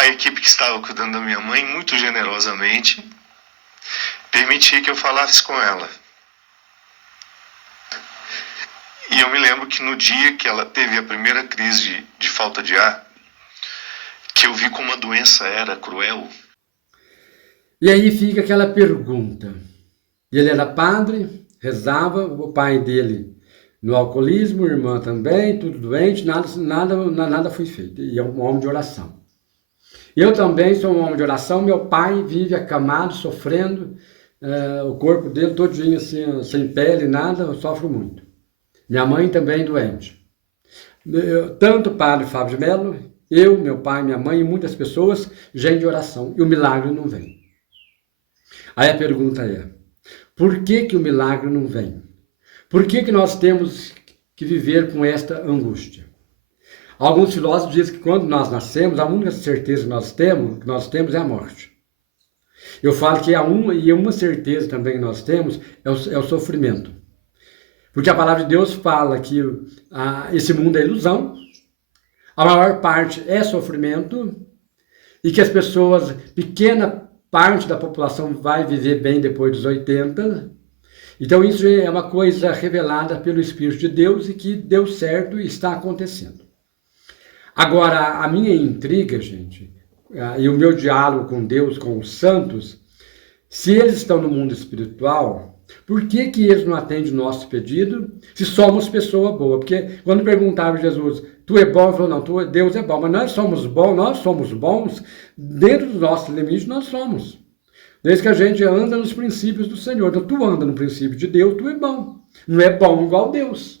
a equipe que estava cuidando da minha mãe, muito generosamente, permitia que eu falasse com ela. E eu me lembro que no dia que ela teve a primeira crise de falta de ar, que eu vi como a doença era cruel. E aí fica aquela pergunta. Ele era padre, rezava, o pai dele no alcoolismo, a irmã também, tudo doente, nada foi feito. E é um homem de oração. Eu também sou um homem de oração, meu pai vive acamado, sofrendo, o corpo dele todinho assim, sem pele, nada, eu sofro muito. Minha mãe também doente. Tanto o padre Fábio de Mello, eu, meu pai, minha mãe e muitas pessoas, gente de oração, e o milagre não vem. Aí a pergunta é, por que que o milagre não vem? Por que que nós temos que viver com esta angústia? Alguns filósofos dizem que quando nós nascemos, a única certeza que nós temos é a morte. Eu falo que uma certeza também que nós temos é o sofrimento. Porque a palavra de Deus fala que esse mundo é ilusão, a maior parte é sofrimento, e que as pessoas, pequena parte da população vai viver bem depois dos 80. Então isso é uma coisa revelada pelo Espírito de Deus e que deu certo e está acontecendo. Agora, a minha intriga, gente, e o meu diálogo com Deus, com os santos, se eles estão no mundo espiritual, por que que eles não atendem o nosso pedido se somos pessoa boa? Porque quando perguntaram a Jesus, tu é bom? Ele falou, não, Deus é bom, mas nós somos bons, dentro dos nossos limites nós somos. Desde que a gente anda nos princípios do Senhor. Então tu anda no princípio de Deus, tu é bom. Não é bom igual Deus.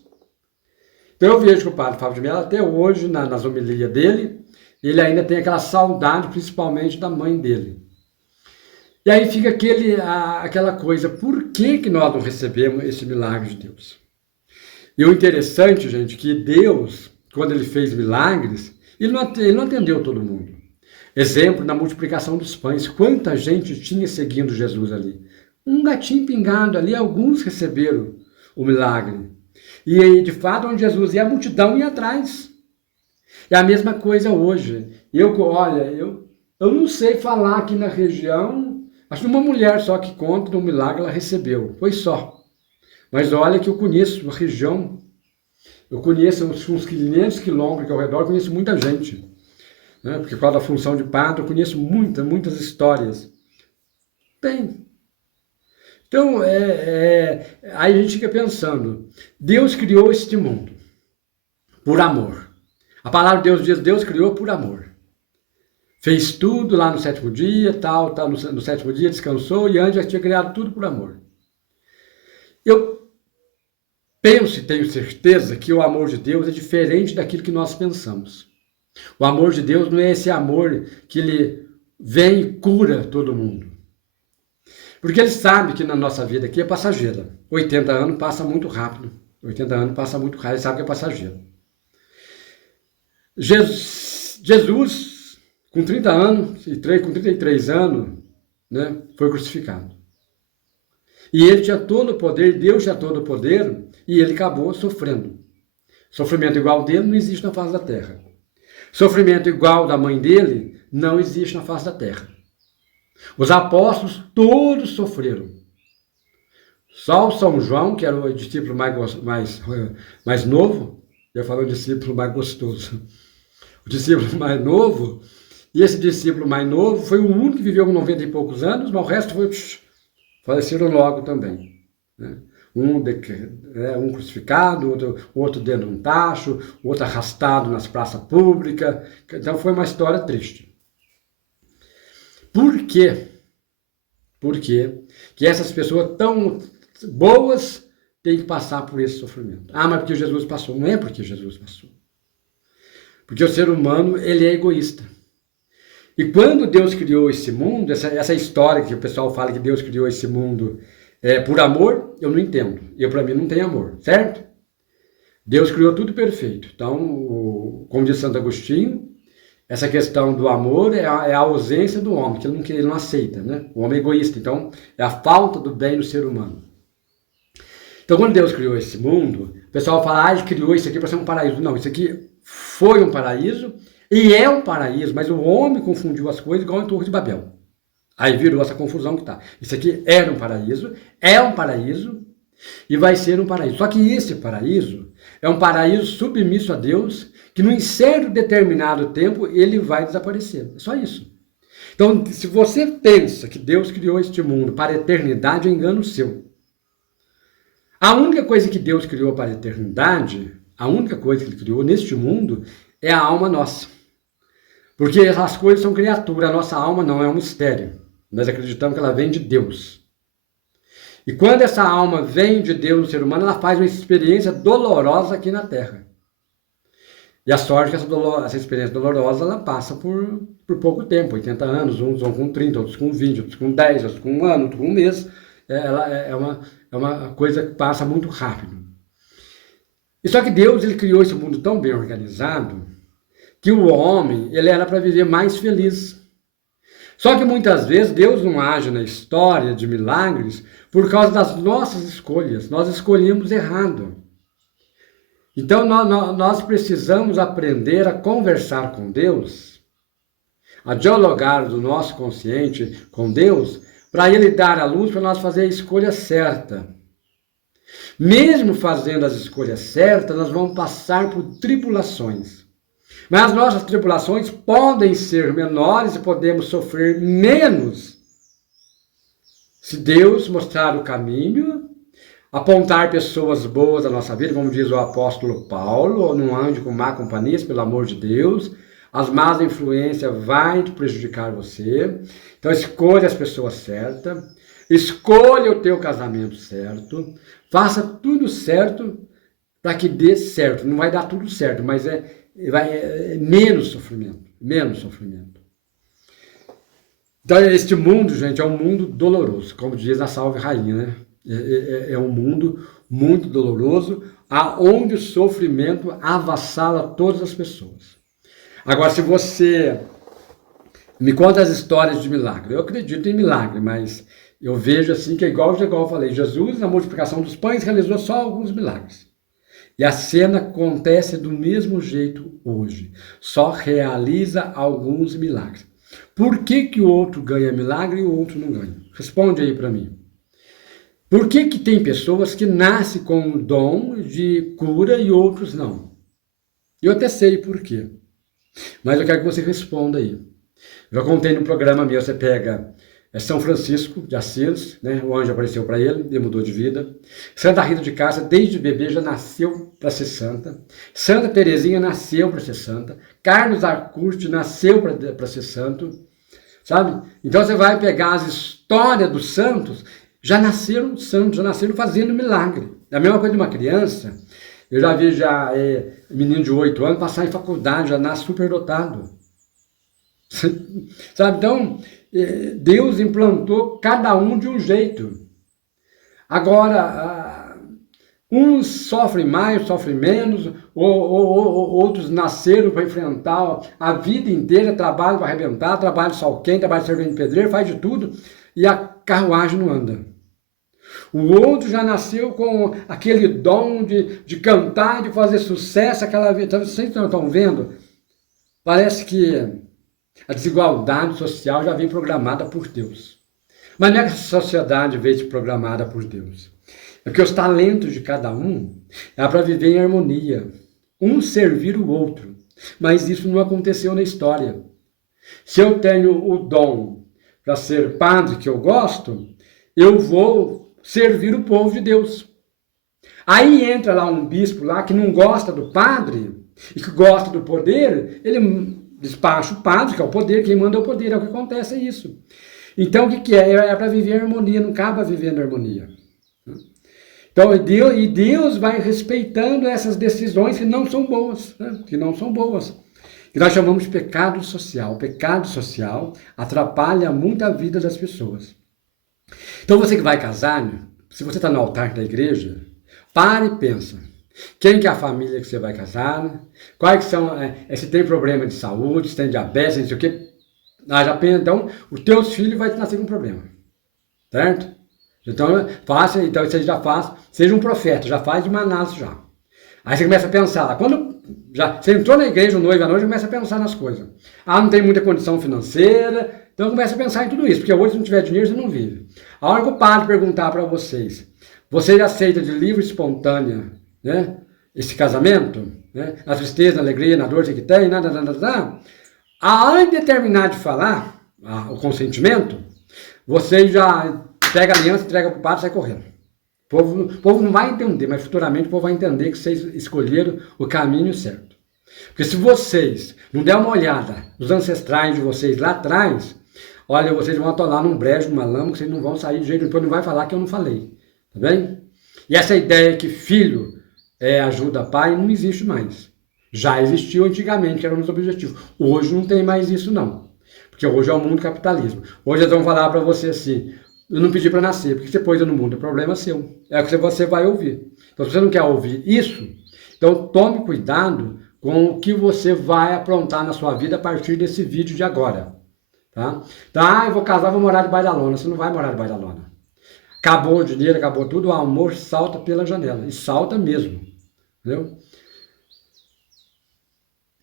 Então eu vejo que o padre Fábio de Mello, até hoje, nas homilias dele, ele ainda tem aquela saudade, principalmente da mãe dele. E aí fica aquela coisa, por que que nós não recebemos esse milagre de Deus? E o interessante, gente, que Deus, quando ele fez milagres, ele não atendeu todo mundo. Exemplo, na multiplicação dos pães, quanta gente tinha seguindo Jesus ali. Um gatinho pingado ali, alguns receberam o milagre. E aí, de fato, onde Jesus ia, a multidão ia atrás. É a mesma coisa hoje. Eu não sei falar aqui na região, acho que uma mulher só que conta do milagre ela recebeu, foi só. Mas olha que eu conheço a região, eu conheço uns 500 quilômetros aqui ao redor, eu conheço muita gente. Né? Porque por causa da função de padre, eu conheço muitas histórias. Tem. Então, aí a gente fica pensando, Deus criou este mundo por amor. A palavra de Deus diz, Deus criou por amor. Fez tudo lá no sétimo dia, no sétimo dia descansou e antes já tinha criado tudo por amor. Eu penso e tenho certeza que o amor de Deus é diferente daquilo que nós pensamos. O amor de Deus não é esse amor que ele vem e cura todo mundo. Porque ele sabe que na nossa vida aqui é passageira. 80 anos passa muito rápido. 80 anos passa muito rápido, ele sabe que é passageiro. Jesus, com 30 anos, com 33 anos, né, foi crucificado. E ele tinha todo o poder, Deus tinha todo o poder, e ele acabou sofrendo. Sofrimento igual dele não existe na face da terra. Sofrimento igual da mãe dele não existe na face da terra. Os apóstolos todos sofreram. Só o São João, que era o discípulo mais novo, eu falo o discípulo mais gostoso, o discípulo mais novo, e esse discípulo mais novo foi o único que viveu com 90 e poucos anos, mas o resto faleceram logo também. Né? Um crucificado, outro dentro de um tacho, outro arrastado nas praças públicas. Então foi uma história triste. Por quê? Por quê que essas pessoas tão boas têm que passar por esse sofrimento? Ah, mas porque Jesus passou. Não é porque Jesus passou. Porque o ser humano, ele é egoísta. E quando Deus criou esse mundo, essa história que o pessoal fala que Deus criou esse mundo por amor, eu não entendo. Para mim não tem amor, certo? Deus criou tudo perfeito. Então, como diz Santo Agostinho, essa questão do amor é a ausência do homem, que ele não aceita, né? O homem é egoísta, então é a falta do bem no ser humano. Então, quando Deus criou esse mundo, o pessoal fala, ele criou isso aqui para ser um paraíso. Não, isso aqui foi um paraíso, E é um paraíso, mas o homem confundiu as coisas igual em Torre de Babel. Aí virou essa confusão que tá. Isso aqui era um paraíso, é um paraíso e vai ser um paraíso. Só que esse paraíso é um paraíso submisso a Deus, que num certo determinado tempo ele vai desaparecer. É só isso. Então, se você pensa que Deus criou este mundo para a eternidade, é engano seu. A única coisa que Deus criou para a eternidade, a única coisa que ele criou neste mundo, é a alma nossa. Porque as coisas são criaturas, a nossa alma não é um mistério. Nós acreditamos que ela vem de Deus. E quando essa alma vem de Deus no ser humano, ela faz uma experiência dolorosa aqui na Terra. E a sorte é que essa experiência dolorosa, ela passa por pouco tempo, 80 anos, uns vão com 30, outros com 20, outros com 10, outros com um ano, outros com um mês. Ela é uma coisa que passa muito rápido. E só que Deus, ele criou esse mundo tão bem organizado, que o homem, ele era para viver mais feliz. Só que muitas vezes Deus não age na história de milagres por causa das nossas escolhas. Nós escolhemos errado. Então nós precisamos aprender a conversar com Deus, a dialogar do nosso consciente com Deus, para Ele dar a luz para nós fazer a escolha certa. Mesmo fazendo as escolhas certas, nós vamos passar por tribulações. Mas as nossas tribulações podem ser menores e podemos sofrer menos se Deus mostrar o caminho, apontar pessoas boas da nossa vida, como diz o apóstolo Paulo, ou não ande com má companhia, pelo amor de Deus. As más influências vão prejudicar você. Então escolha as pessoas certas, escolha o teu casamento certo, faça tudo certo para que dê certo. Não vai dar tudo certo, mas é menos sofrimento, menos sofrimento. Então este mundo, gente, é um mundo doloroso, como diz a Salve Rainha, né? É um mundo muito doloroso, aonde o sofrimento avassala todas as pessoas. Agora, se você me conta as histórias de milagre, eu acredito em milagre, mas eu vejo assim que é igual eu falei, Jesus, na multiplicação dos pães, realizou só alguns milagres. E a cena acontece do mesmo jeito hoje, só realiza alguns milagres. Por que o outro ganha milagre e o outro não ganha? Responde aí para mim. Por que tem pessoas que nascem com o dom de cura e outros não? Eu até sei por quê, mas eu quero que você responda aí. Eu já contei no programa meu, você pega São Francisco de Assis, né? O anjo apareceu para ele, ele mudou de vida. Santa Rita de Cássia, desde bebê, já nasceu para ser santa. Santa Teresinha nasceu para ser santa. Carlos Acutis nasceu para ser santo, sabe? Então você vai pegar as histórias dos santos, já nasceram santos, já nasceram fazendo milagre. É a mesma coisa de uma criança. Eu já vi menino de 8 anos passar em faculdade, já nasce superdotado. Sabe? Então, Deus implantou cada um de um jeito. Agora, uns sofrem mais, sofrem menos, ou outros nasceram para enfrentar a vida inteira, trabalho para arrebentar, trabalho sol quente, trabalho servente de pedreiro, faz de tudo, e a carruagem não anda. O outro já nasceu com aquele dom de cantar, de fazer sucesso, aquela vida. Vocês não estão vendo? Parece que a desigualdade social já vem programada por Deus. Mas não é que a sociedade veio programada por Deus. É que os talentos de cada um é para viver em harmonia. Um servir o outro. Mas isso não aconteceu na história. Se eu tenho o dom para ser padre que eu gosto, eu vou servir o povo de Deus. Aí entra lá um bispo lá que não gosta do padre e que gosta do poder, ele despacha o padre, que é o poder, quem manda é o poder, é o que acontece, é isso. Então o que é? É para viver em harmonia, não acaba vivendo em harmonia. Então Deus vai respeitando essas decisões que não são boas, né? Que não são boas. Que nós chamamos de pecado social. O pecado social atrapalha muito a vida das pessoas. Então você que vai casar, né? Se você está no altar da igreja, pare e pensa. Quem que é a família que você vai casar? Né? Quais que são, se tem problema de saúde, se tem diabetes, não sei o quê. Já pensa, então, os teus filhos vão nascer com problema. Certo? Então, faça, então você já faz, seja um profeta, já faz uma análise já. Aí você começa a pensar lá. Quando você entrou na igreja, o noivo à noite, começa a pensar nas coisas. Ah, não tem muita condição financeira, então começa a pensar em tudo isso, porque hoje se não tiver dinheiro você não vive. A hora que o padre perguntar para vocês, vocês aceitam de livre e espontânea, né, esse casamento, né, na tristeza, na alegria, na dor que tem, nada, a hora de terminar de falar o consentimento, vocês já pega a aliança, entrega para o padre e sai correndo. O povo não vai entender, mas futuramente o povo vai entender que vocês escolheram o caminho certo. Porque se vocês não der uma olhada nos ancestrais de vocês lá atrás, olha, vocês vão atolar num brejo, numa lama, que vocês não vão sair de jeito nenhum, depois não vai falar que eu não falei. Tá bem? E essa ideia que filho ajuda pai não existe mais. Já existiu antigamente, que era um dos objetivos. Hoje não tem mais isso não. Porque hoje é o mundo capitalismo. Hoje eles vão falar para você assim, eu não pedi para nascer, porque você pôs no mundo, é problema seu. É o que você vai ouvir. Então se você não quer ouvir isso, então tome cuidado com o que você vai aprontar na sua vida a partir desse vídeo de agora. Tá? Então, eu vou casar, vou morar debaixo da lona. Você não vai morar debaixo da lona. Acabou o dinheiro, acabou tudo, o amor salta pela janela. E salta mesmo. Entendeu?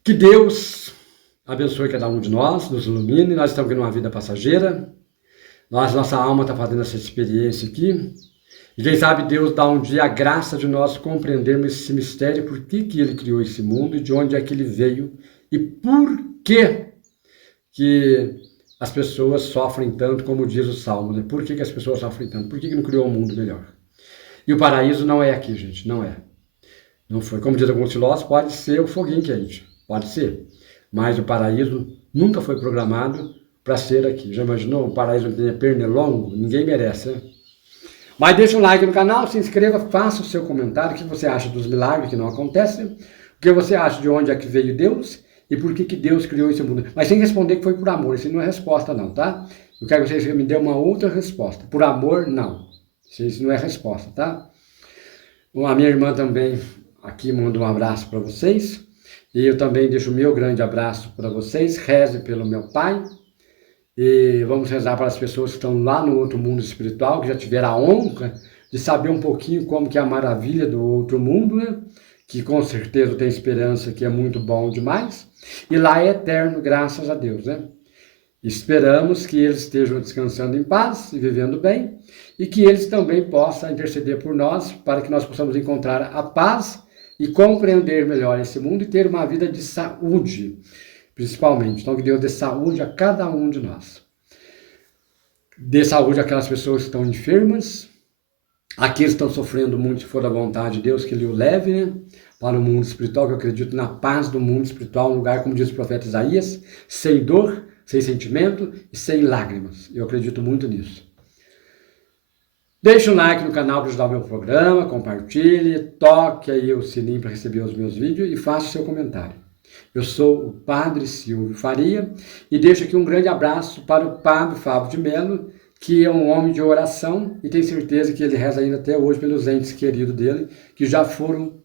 Que Deus abençoe cada um de nós, nos ilumine. Nós estamos aqui numa vida passageira. Nossa alma está fazendo essa experiência aqui. E quem sabe Deus dá um dia a graça de nós compreendermos esse mistério, por que Ele criou esse mundo e de onde é que Ele veio e por que as pessoas sofrem tanto, como diz o Salmo, né? Por que as pessoas sofrem tanto? Por que não criou um mundo melhor? E o paraíso não é aqui, gente, não é. Não foi. Como diz alguns filósofos, pode ser o foguinho quente, pode ser. Mas o paraíso nunca foi programado para ser aqui. Já imaginou? O paraíso tem pernilongo? Ninguém merece, né? Mas deixa um like no canal, se inscreva, faça o seu comentário, o que você acha dos milagres que não acontecem, o que você acha de onde é que veio Deus e por que Deus criou esse mundo. Mas sem responder que foi por amor, isso não é resposta não, tá? Eu quero que vocês me dêem uma outra resposta. Por amor, não. Isso não é resposta, tá? A minha irmã também aqui manda um abraço para vocês. E eu também deixo o meu grande abraço para vocês. Reze pelo meu pai. E vamos rezar para as pessoas que estão lá no outro mundo espiritual, que já tiveram a honra de saber um pouquinho como que é a maravilha do outro mundo, né? Que com certeza tem esperança, que é muito bom demais. E lá é eterno, graças a Deus, né? Esperamos que eles estejam descansando em paz e vivendo bem, e que eles também possam interceder por nós, para que nós possamos encontrar a paz e compreender melhor esse mundo e ter uma vida de saúde, principalmente. Então, que Deus dê saúde a cada um de nós. Dê saúde àquelas pessoas que estão enfermas, aqueles que estão sofrendo muito, se for da vontade de Deus, que Ele o leve, né, para o mundo espiritual, que eu acredito na paz do mundo espiritual, um lugar, como diz o profeta Isaías, sem dor, sem sentimento e sem lágrimas. Eu acredito muito nisso. Deixe um like no canal para ajudar o meu programa, compartilhe, toque aí o sininho para receber os meus vídeos e faça o seu comentário. Eu sou o Padre Silvio Faria e deixo aqui um grande abraço para o Padre Fábio de Mello, que é um homem de oração e tenho certeza que ele reza ainda até hoje pelos entes queridos dele, que já foram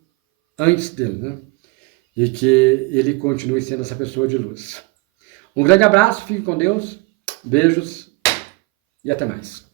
antes dele, né? E que ele continue sendo essa pessoa de luz. Um grande abraço, fique com Deus, beijos e até mais.